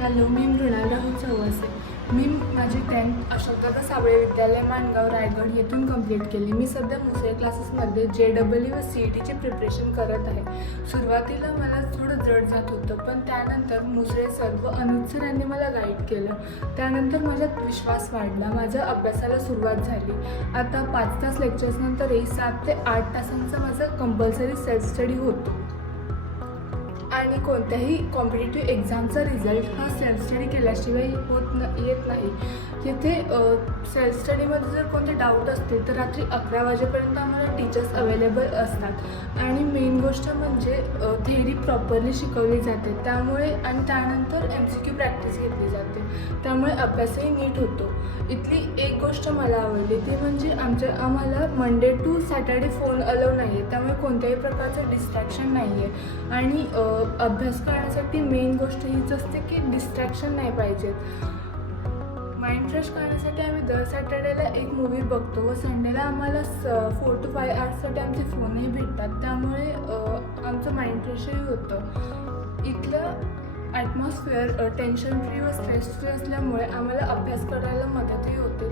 Hello, मी मृणाल राहुल चौवसे. मी माझी 10th अशोकदादा साबळे विद्यालय माणगाव रायगड येथून कंप्लीट केली. मी सध्या मुसळे क्लासेसमध्ये JEE व CETची प्रिपरेशन करत आहे. सुरुवातीला मला थोडं जड जात होतं, पण त्यानंतर मुसळे सर व अनुज सर यांनी मला गाईड केलं. त्यानंतर माझ्यात विश्वास वाढला, माझ्या अभ्यासाला सुरुवात झाली. आता 5 तास लेक्चर्सनंतरही 7 ते 8 तासांचा माझा कंपल्सरी सेल्फ स्टडी होतो. आणि कोणत्याही कॉम्पिटिटिव्ह एक्झामचा रिझल्ट हा सेल्फ स्टडी केल्याशिवाय येत नाही. येथे सेल्फ स्टडीमध्ये जर कोणते डाऊट असतील तर रात्री 11 वाजेपर्यंत आम्हाला टीचर्स अवेलेबल असतात. आणि मेन गोष्ट म्हणजे थेअरी प्रॉपरली शिकवली जाते, त्यामुळे आणि त्यानंतर MCQ प्रॅक्टिस घेतली जाते, त्यामुळे अभ्यासही नीट होतो. इथली एक गोष्ट मला आवडली ती म्हणजे आम्हाला Monday to Saturday phone allow नाही आहे, त्यामुळे कोणत्याही प्रकारचं डिस्ट्रॅक्शन नाही आहे. आणि अभ्यास करण्यासाठी मेन गोष्ट हीच असते की डिस्ट्रॅक्शन नाही पाहिजेत. माइंड फ्रेश करण्यासाठी आम्ही दर सॅटर्डेला एक मूवी बघतो व संडेला आम्हाला 4 to 5 आवर्ससाठी आमचे फोनही भेटतात, त्यामुळे आमचं माइंड फ्रेशही होतं. इथलं ॲटमॉस्फिअर टेन्शन फ्री व स्ट्रेस फ्री असल्यामुळे आम्हाला अभ्यास करायला मदतही होते.